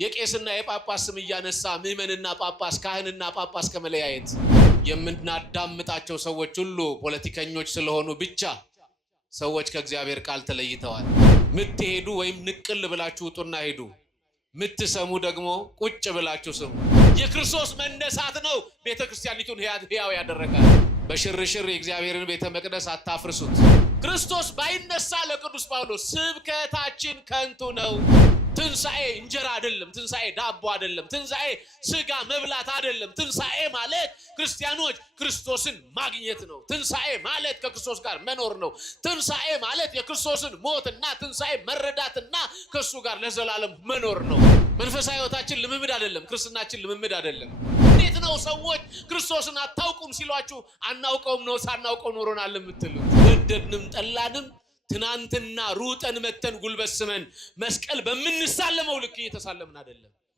የቄስና የጳጳስ ስም እያነሳ ምእመንና ጳጳስ ካህንና ጳጳስ ከመለያየት የምናዳምጣቸው ሰዎች ሁሉ ፖለቲከኞች ስለሆኑ ብቻ ሰዎች ከእግዚአብሔር ቃል ተለይተዋል። ምትሄዱ ወይም ንቅል ብላችሁ ውጡና ሄዱ። ምትሰሙ ደግሞ ቁጭ ብላችሁ ስሙ። የክርስቶስ መነሳት ነው ቤተክርስቲያኒቱን ሕያው ያደረጋል። በሽርሽር የእግዚአብሔርን ቤተ መቅደስ አታፍርሱት። ክርስቶስ ባይነሳ ለቅዱስ ጳውሎስ ስብከታችን ከንቱ ነው። ትንሣኤ እንጀራ አይደለም፣ ትንሣኤ ዳቦ አይደለም፣ ትንሣኤ ስጋ መብላት አይደለም። ትንሣኤ ማለት ክርስቲያኖች ክርስቶስን ማግኘት ነው። ትንሣኤ ማለት ከክርስቶስ ጋር መኖር ነው። ትንሣኤ ማለት የክርስቶስን ሞትና ትንሣኤ መረዳትና ከሱ ጋር ለዘላለም መኖር ነው። መንፈሳዊ ሕይወታችን ልምምድ አይደለም፣ ክርስትናችን ልምምድ አይደለም። እንዴት ነው ሰዎች ክርስቶስን አታውቁም ሲሏችሁ አናውቀውም ነው ሳናውቀው ኖሮናል የምትሉት? ወደድንም ጠላንም ትናንትና ሩጠን መተን ጉልበት ስመን መስቀል በምንሳለመው ልክ እየተሳለምን አይደለም።